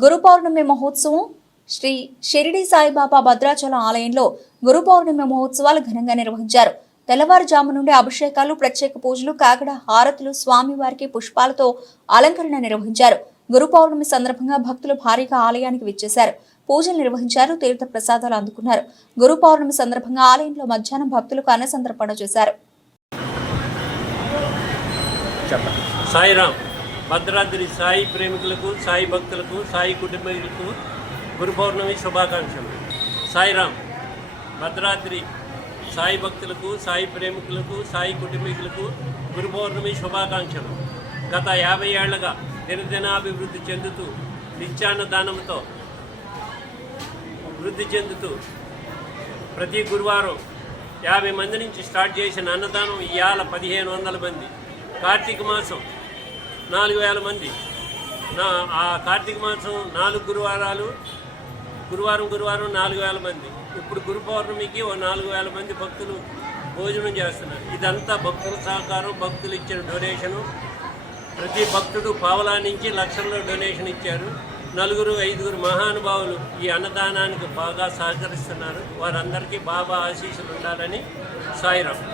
గురు పౌర్ణమి మహోత్సవం శ్రీ షిరిడి సాయిబాబా భద్రాచలం ఆలయంలో గురు పౌర్ణమి మహోత్సవాలు ఘనంగా నిర్వహించారు. తెల్లవారుజాము నుండి అభిషేకాలు, ప్రత్యేక పూజలు, కాగడ హారతులు, స్వామివారికి పుష్పాలతో అలంకరణ నిర్వహించారు. గురు పౌర్ణమి సందర్భంగా భక్తులు భారీగా ఆలయానికి విచ్చేశారు. పూజలు నిర్వహించారు. తీర్థ ప్రసాదాలు అందుకున్నారు. గురు పౌర్ణమి సందర్భంగా ఆలయంలో మధ్యాహ్నం భక్తులకు అన్నసంతర్పణ చేశారు. సాయిరామ్. భద్రాద్రి సాయి ప్రేమికులకు, సాయి భక్తులకు, సాయి కుటుంబీకులకు గురు పౌర్ణమి శుభాకాంక్షలు. సాయిరామ్. భద్రాద్రి సాయి భక్తులకు, సాయి ప్రేమికులకు, సాయి కుటుంబీకులకు గురు పౌర్ణమి శుభాకాంక్షలు. గత 50 ఏళ్లుగా దినదినాభివృద్ధి చెందుతూ, నిత్యాన్నదానంతో వృద్ధి చెందుతూ ప్రతి గురువారం 50 మంది నుంచి స్టార్ట్ చేసిన అన్నదానం ఇవాళ 1500 మంది. కార్తీక మాసం 4000 మంది. ఆ కార్తీక మాసం 4 గురువారాలు, గురువారం 4000 మంది. ఇప్పుడు గురు పౌర్ణమికి 4000 మంది భక్తులు భోజనం చేస్తున్నారు. ఇదంతా భక్తుల సహకారం, భక్తులు ఇచ్చిన డొనేషను. ప్రతి భక్తుడు పావలా నుంచి లక్షల్లో డొనేషన్ ఇచ్చారు. 4-5 మహానుభావులు ఈ అన్నదానానికి బాగా సహకరిస్తున్నారు. వారందరికీ బాబా ఆశీస్సులు ఉండాలని. సాయిరామ్.